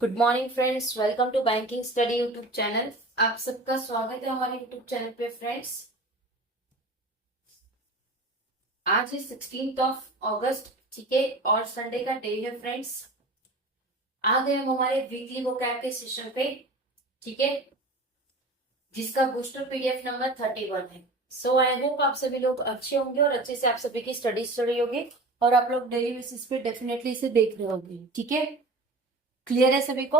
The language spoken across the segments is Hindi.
Good morning friends, welcome to banking study YouTube channel. आप सबका स्वागत है हमारे यूट्यूब चैनल पे फ्रेंड्स। आज है 16th ऑफ अगस्त, ठीक है, और संडे का डे है फ्रेंड्स। आ गए हम हमारे वीकली वोकैब के सेशन पे, ठीक है, जिसका बूस्टर पीडीएफ नंबर 31 है। सो आई होप आप सभी लोग अच्छे होंगे और अच्छे से आप सभी की स्टडी चल रही होगी और आप लोग डेली बेसिस पे डेफिनेटली इसे देख रहे होंगे, ठीक है। क्लियर है सभी को?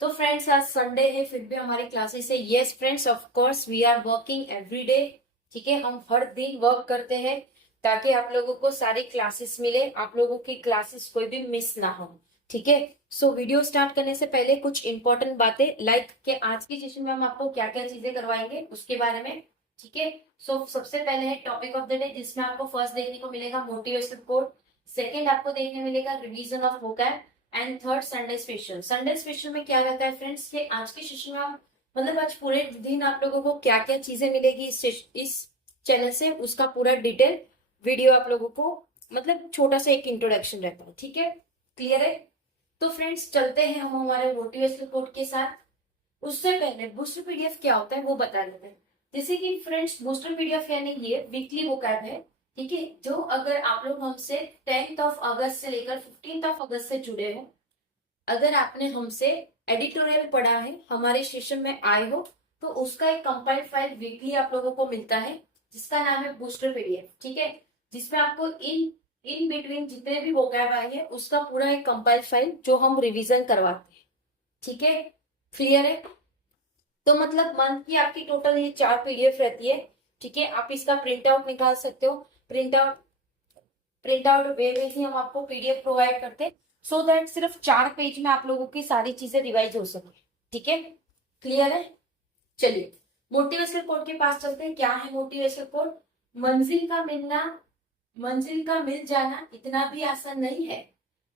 तो फ्रेंड्स आज संडे है, फिर भी हमारी क्लासेस है। Yes friends, of course we are working every day, ठीक है। हम हर दिन वर्क करते हैं ताकि आप लोगों को सारी क्लासेस मिले, आप लोगों की क्लासेस कोई भी मिस ना हो, ठीक है। सो वीडियो स्टार्ट करने से पहले कुछ इंपॉर्टेंट बातें, लाइक कि आज की सेशन में हम आपको क्या क्या चीजें करवाएंगे उसके बारे में, ठीक है। सो सबसे पहले है टॉपिक ऑफ द डे, जिसमें आपको फर्स्ट देखने को मिलेगा मोटिवेशन कोड, सेकेंड आपको देखने मिलेगा revision of vocab, and third Sunday special. Sunday special में क्या रहता है फ्रेंड्स कि आज के सेशन में हम मतलब आज पूरे दिन आप लोगों को क्या क्या चीजें मिलेगी इस चैनल से, उसका पूरा डिटेल वीडियो आप लोगों को, मतलब छोटा सा एक इंट्रोडक्शन रहता है, ठीक है। क्लियर है? तो फ्रेंड्स चलते हैं हम हमारे मोटिवेशनल कोड के साथ। उससे पहले बूस्टर पीडीएफ क्या होता है वो बता देते हैं। जैसे कि फ्रेंड्स बूस्टर पीडीएफ यानी ये वीकली वोकैब है, ठीक है, जो अगर आप लोग हमसे 10th ऑफ अगस्त से लेकर 15th ऑफ अगस्त से जुड़े हो, अगर आपने हमसे एडिटोरियल पढ़ा है, हमारे सेशन में आए हो, तो उसका एक कंपाइल्ड फाइल वीकली आप लोगों को मिलता है, जिसका नाम है बूस्टर पीडीएफ, ठीक है। जिसमें आपको इन इन बिटवीन जितने भी वोकैब आए हैं उसका पूरा एक कंपाइल्ड फाइल जो हम रिवीजन करवाते हैं, ठीक है। क्लियर है? तो मतलब मंथ की आपकी टोटल ये 4 पीडीएफ रहती है, ठीक है। आप इसका प्रिंट आउट निकाल सकते हो। प्रिंट आउट वे में ही हम आपको पीडीएफ प्रोवाइड करते हैं, सो दैट सिर्फ 4 पेज में आप लोगों की सारी चीजें रिवाइज हो सके, ठीक है। क्लियर है? चलिए मोटिवेशनल कोड के पास चलते हैं। क्या है मोटिवेशनल कोड? मंजिल का मिलना, मंजिल का मिल जाना इतना भी आसान नहीं है।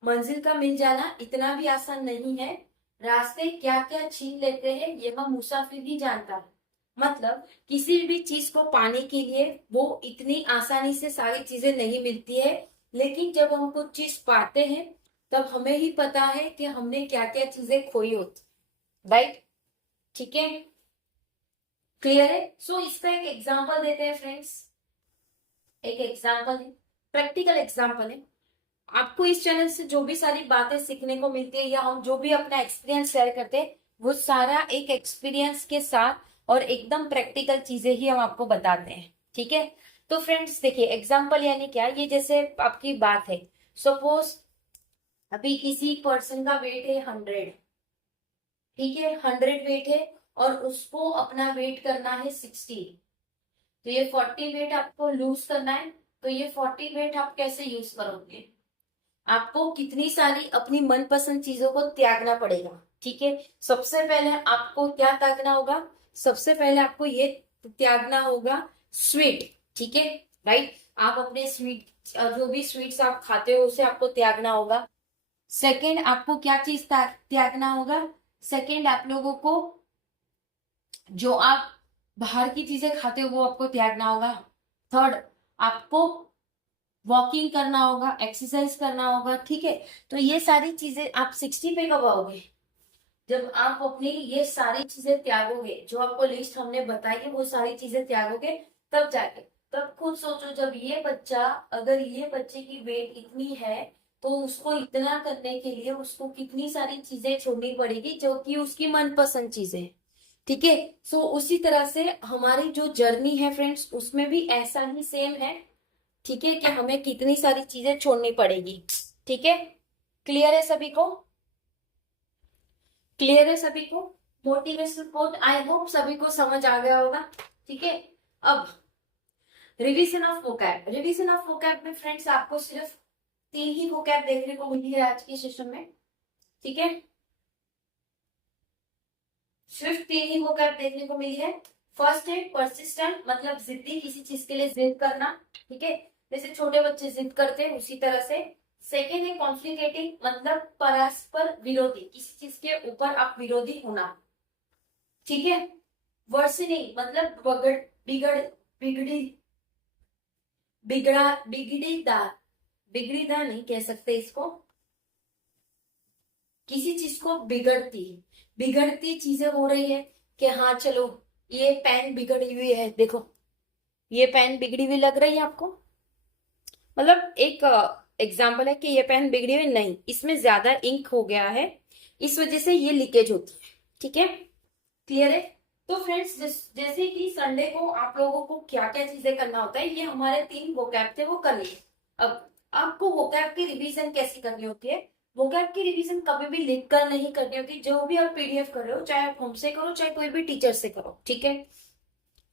मंजिल का मिल जाना इतना भी आसान नहीं है। रास्ते क्या क्या छीन लेते हैं यह मुसाफिर ही जानता है। मतलब किसी भी चीज को पाने के लिए वो इतनी आसानी से सारी चीजें नहीं मिलती है, लेकिन जब हम कुछ चीज पाते हैं तब हमें ही पता है कि हमने क्या क्या चीजें खोई होती, राइट? ठीक है, क्लियर है? सो इसका एक एग्जांपल देते हैं फ्रेंड्स। एक एग्जांपल है, प्रैक्टिकल एग्जांपल है। आपको इस चैनल से जो भी सारी बातें सीखने को मिलती है या हम जो भी अपना एक्सपीरियंस शेयर करते हैं, वो सारा एक एक्सपीरियंस के साथ और एकदम प्रैक्टिकल चीजें ही हम आपको बताते हैं, ठीक है। तो फ्रेंड्स देखिए एग्जांपल यानी क्या, ये जैसे आपकी बात है, सपोज अभी किसी पर्सन का वेट है 100, ठीक है, 100 वेट है और उसको अपना वेट करना है 60। तो ये 40 वेट आपको लूज करना है, तो ये 40 वेट आप कैसे यूज करोगे? आपको कितनी सारी अपनी मनपसंद चीजों को त्यागना पड़ेगा, ठीक है। सबसे पहले आपको क्या त्यागना होगा? सबसे पहले आपको ये त्यागना होगा स्वीट, ठीक है, राइट। आप अपने स्वीट, जो भी स्वीट्स आप खाते हो उसे आपको त्यागना होगा। सेकंड आपको क्या चीज त्यागना होगा? सेकंड आप लोगों को जो आप बाहर की चीजें खाते हो वो आपको त्यागना होगा। थर्ड आपको वॉकिंग करना होगा, एक्सरसाइज करना होगा, ठीक है। तो ये सारी चीजें आप 60 पे कब आओगे? जब आप अपनी ये सारी चीजें त्यागोगे, जो आपको लिस्ट हमने बताई है वो सारी चीजें त्यागोगे, तब जाके, तब खुद सोचो, जब ये बच्चा, अगर ये बच्चे की वेट इतनी है तो उसको इतना करने के लिए उसको कितनी सारी चीजें छोड़नी पड़ेगी जो कि उसकी मनपसंद चीजें हैं, ठीक है। सो उसी तरह से हमारी जो जर्नी है फ्रेंड्स, उसमें भी ऐसा ही सेम है, ठीक है, कि हमें कितनी सारी चीजें छोड़नी पड़ेगी, ठीक है। क्लियर है सभी को? क्लियर है सभी को? मोटिवेशनल कोट आई होप सभी को समझ आ गया होगा, ठीक है। अब revision of vocab, revision of vocab में फ्रेंड्स आपको सिर्फ 3 ही वोकैब देखने को मिली है आज की सेशन में, ठीक है। सिर्फ 3 ही वोकैब देखने को मिली है। फर्स्ट है परसिस्टेंट, मतलब जिद्दी, किसी चीज के लिए जिद करना, ठीक है, जैसे छोटे बच्चे जिद करते हैं उसी तरह से। सेकेंड है कॉन्फ्लिकेटिंग, मतलब परस्पर विरोधी, किसी चीज के ऊपर आप विरोधी होना, ठीक है। वर्सनिंग मतलब बगड़ बिगड़ बिगड़ी बिगड़ा बिगड़ीदा, बिगड़ीदा नहीं कह सकते इसको, किसी चीज को बिगड़ती चीजें हो रही है कि हाँ चलो ये पेन बिगड़ी हुई है, देखो ये पेन बिगड़ी हुई लग रही है आपको, मतलब एक एग्जाम्पल है कि ये पेन बिगड़ी हुई नहीं, इसमें ज्यादा इंक हो गया है, इस वजह से ये लीकेज होती है। ठीक है, क्लियर है। तो फ्रेंड्स जैसे कि संडे को आप लोगों को क्या क्या चीजें करना होता है, ये हमारे 3 वोकैब थे वो करनी है। अब आपको वोकैब की रिवीजन कैसी करनी होती है, वोकैब की रिवीजन कभी भी लिख कर नहीं करनी होती, जो भी आप पीडीएफ कर रहे हो, चाहे आप हमसे करो चाहे कोई भी टीचर से करो, ठीक है।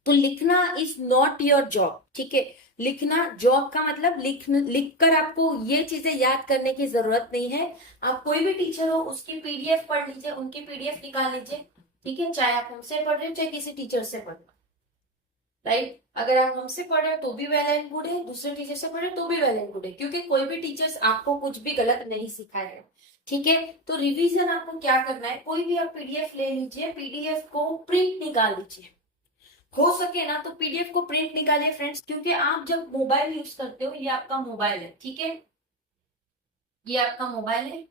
तो लिखना इज नॉट योर जॉब, ठीक है। लिखना जॉब का मतलब लिख कर आपको ये चीजें याद करने की जरूरत नहीं है। आप कोई भी टीचर हो उसकी पीडीएफ पढ़ लीजिए, उनकी पीडीएफ निकाल लीजिए, ठीक है। चाहे आप हमसे पढ़ रहे हो चाहे किसी टीचर से पढ़ रहे हो, राइट। अगर आप हमसे पढ़ रहे हो तो भी वेल एंड गुड है, दूसरे टीचर से पढ़ रहे हो तो भी वेल एंड गुड है, क्योंकि कोई भी टीचर्स आपको कुछ भी गलत नहीं सिखाएगा, ठीक है। तो रिवीजन आपको क्या करना है, कोई भी आप पीडीएफ ले लीजिए, पीडीएफ को प्रिंट निकाल लीजिए, हो सके ना तो पीडीएफ को प्रिंट निकालिए फ्रेंड्स, क्योंकि आप जब मोबाइल यूज करते हो, ये आपका मोबाइल है, ठीक है, ये आपका मोबाइल है,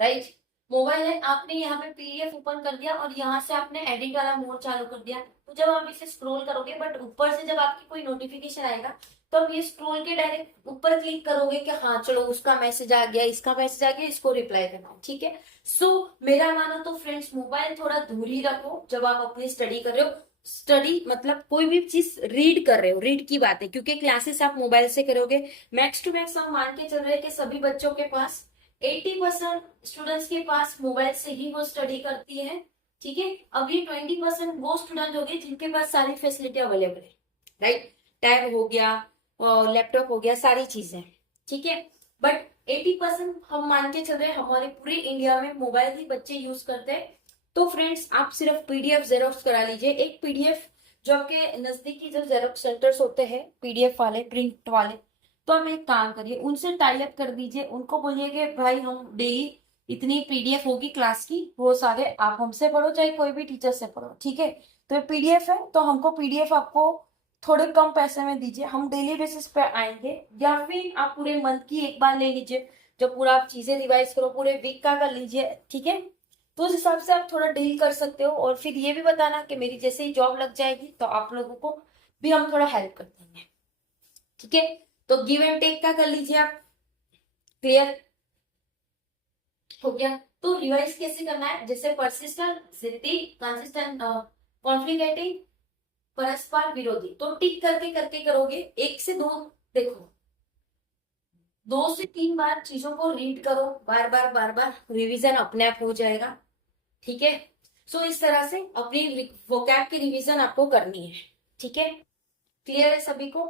राइट। मोबाइल है, आपने यहाँ पे पीडीएफ ओपन कर दिया और यहाँ से आपने एडिट वाला मोड चालू कर दिया, तो जब आप इसे स्क्रॉल करोगे, बट ऊपर से जब आपकी कोई नोटिफिकेशन आएगा तो आप ये स्क्रॉल के डायरेक्ट ऊपर क्लिक करोगे कि हाँ चलो उसका मैसेज आ गया, इसका मैसेज आ गया, इसको रिप्लाई करना है, ठीक है। सो मेरा मानो तो फ्रेंड्स मोबाइल थोड़ा दूर ही रखो जब आप अपनी स्टडी कर रहे हो। स्टडी मतलब कोई भी चीज रीड कर रहे हो, रीड की बात है, क्योंकि क्लासेस आप मोबाइल से करोगे। मैक्स टू मैक्स हम मान के चल रहे हैं कि सभी बच्चों के पास 80% स्टूडेंट्स के पास मोबाइल से ही वो स्टडी करती है, ठीक है। अभी 20% वो स्टूडेंट हो गए जिनके पास सारी फैसिलिटी अवेलेबल है, राइट। टैब हो गया, लैपटॉप हो गया, सारी चीजें, ठीक है। बट 80% हम मान के चल रहे हैं हमारे पूरे इंडिया में मोबाइल ही बच्चे यूज करते हैं। तो फ्रेंड्स आप सिर्फ पीडीएफ जेरोक्स करा लीजिए, एक पीडीएफ जो आपके नजदीकी जो जेरोक्स सेंटर्स होते हैं पीडीएफ वाले, प्रिंट वाले, तो हम एक काम करिए उनसे टाई अप कर दीजिए, उनको बोलिए कि भाई हम डेली इतनी पीडीएफ होगी क्लास की, वो सारे आप हमसे पढ़ो चाहे कोई भी टीचर से पढ़ो, ठीक है। तो ये पीडीएफ है तो हमको पीडीएफ आपको थोड़े कम पैसे में दीजिए, हम डेली बेसिस पे आएंगे, या फिर आप पूरे मंथ की एक बार ले लीजिए, जब पूरा आप चीजें रिवाइज करो पूरे वीक का कर लीजिए, ठीक है। तो उस हिसाब से आप थोड़ा डील कर सकते हो, और फिर ये भी बताना कि मेरी जैसे ही जॉब लग जाएगी तो आप लोगों को भी हम थोड़ा हेल्प कर देंगे, ठीक है। तो गिव एंड टेक का कर लीजिए आप, क्लियर हो गया। तो रिवाइज कैसे करना है, जैसे परसिस्टेंट, जिद्दी, कंसिस्टेंट, कॉन्फ्लिक्टिंग, परस्पर विरोधी, तो टिक करके करके करोगे, 1 से 2, देखो 2 से 3 बार चीजों को रीड करो, बार बार बार बार, रिवीजन अपने आप हो जाएगा, ठीक है। सो इस तरह से अपनी वोकैब की रिवीजन आपको करनी है, ठीक है। क्लियर है सभी को।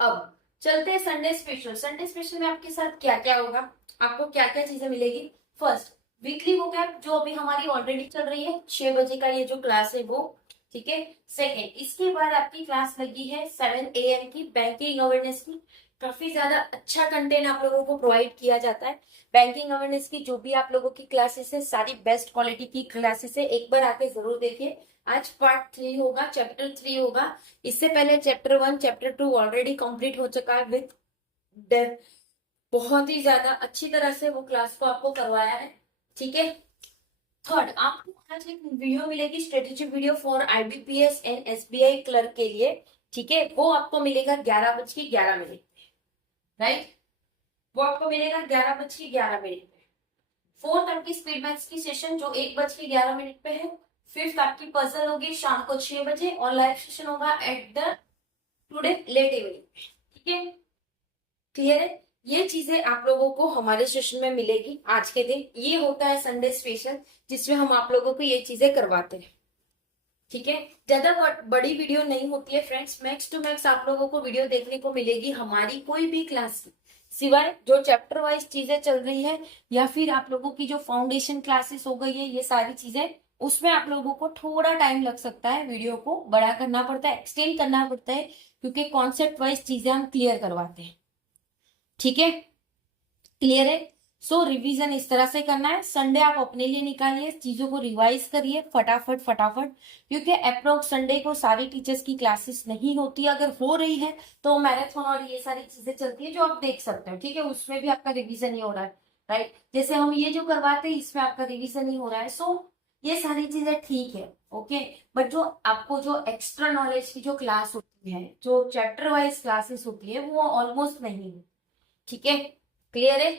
अब चलते हैं संडे स्पेशल। संडे स्पेशल में आपके साथ क्या क्या होगा, आपको क्या क्या चीजें मिलेगी। फर्स्ट, वीकली वोकैब जो अभी हमारी ऑलरेडी चल रही है, 6 बजे का ये जो क्लास है वो, ठीक है। सेकेंड, इसके बाद आपकी क्लास लगी है 7 AM की, बैंकिंग अवेयरनेस की। काफी ज्यादा अच्छा कंटेंट आप लोगों को प्रोवाइड किया जाता है। बैंकिंग अवेयरनेस की जो भी आप लोगों की क्लासेस है, सारी बेस्ट क्वालिटी की क्लासेस है, एक बार आके जरूर देखिए। आज पार्ट 3 होगा, चैप्टर 3 होगा। इससे पहले चैप्टर 1 चैप्टर 2 ऑलरेडी कंप्लीट हो चुका है विद बहुत ही ज्यादा अच्छी तरह से वो क्लास को आपको करवाया है, ठीक है। थर्ड, आपको आज एक वीडियो मिलेगी, strategy video for IBPS and SBI clerk के लिए, ठीक है। वो आपको मिलेगा 11:11 राइट, वो आपको मिलेगा 11:11 पे। फोर्थ आपकी स्पीड मैथ्स की सेशन जो 1:11 पे है। फिफ्थ आपकी पजल होगी शाम को 6 बजे, और लाइव सेशन होगा at the today late evening, ठीक है। क्लियर है, ये चीजें आप लोगों को हमारे सेशन में मिलेगी आज के दिन। ये होता है संडे स्पेशल, जिसमें हम आप लोगों को ये चीजें करवाते हैं, ठीक है। ज्यादा बड़ी वीडियो नहीं होती है फ्रेंड्स, मैक्स टू मैक्स आप लोगों को वीडियो देखने को मिलेगी हमारी कोई भी क्लास की, सिवाय जो चैप्टर वाइज चीजें चल रही है, या फिर आप लोगों की जो फाउंडेशन क्लासेस हो गई है, ये सारी चीजें, उसमें आप लोगों को थोड़ा टाइम लग सकता है, वीडियो को बड़ा करना पड़ता है, एक्सटेंड करना पड़ता है, क्योंकि कॉन्सेप्ट वाइज चीजें हम क्लियर करवाते हैं, ठीक है। क्लियर है। सो रिवीजन इस तरह से करना है। संडे आप अपने लिए निकालिए, चीजों को रिवाइज करिए फटाफट फटाफट, क्योंकि अप्रोक्स संडे को सारी टीचर्स की क्लासेस नहीं होती, अगर हो रही है तो मैराथन और ये सारी चीजें चलती है जो आप देख सकते हो, ठीक है, उसमें भी आपका रिवीजन ही हो रहा है। राइट। जैसे हम ये जो करवाते हैं इसमें आपका रिवीजन नहीं हो रहा है, सो ये सारी चीजें ठीक है, ओके। बट जो आपको जो एक्स्ट्रा नॉलेज की जो क्लास होती है, जो चैप्टर वाइज क्लासेस होती है, वो ऑलमोस्ट नहीं है, ठीक है। क्लियर है?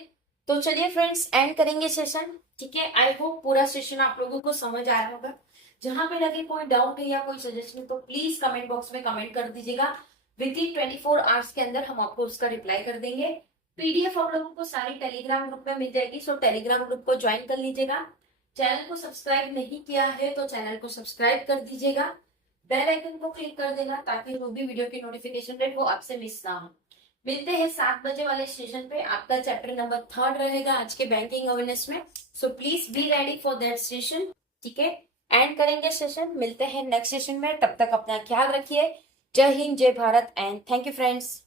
तो चलिए फ्रेंड्स, एंड करेंगे सेशन, ठीक है। आई होप पूरा सेशन आप लोगों को समझ आया होगा। जहां पे लगे कोई डाउट है या कोई सजेशन, तो प्लीज कमेंट बॉक्स में कमेंट कर दीजिएगा। विद इन 24 आवर्स के अंदर हम आपको उसका रिप्लाई कर देंगे। पीडीएफ आप लोगों को सारी टेलीग्राम ग्रुप में मिल जाएगी, सो टेलीग्राम ग्रुप को ज्वाइन कर लीजिएगा। चैनल को सब्सक्राइब नहीं किया है तो चैनल को सब्सक्राइब कर दीजिएगा। बेल आइकन को क्लिक कर देना ताकि जो भी वीडियो की नोटिफिकेशन रहे वो आपसे मिस ना हो। मिलते हैं 7 बजे वाले सेशन पे। आपका चैप्टर नंबर 3 रहेगा आज के बैंकिंग अवेयरनेस में, so please be ready for that session, ठीक है। एंड करेंगे सेशन, मिलते हैं नेक्स्ट सेशन में। तब तक अपना ख्याल रखिए। जय हिंद, जय Bharat and thank you friends.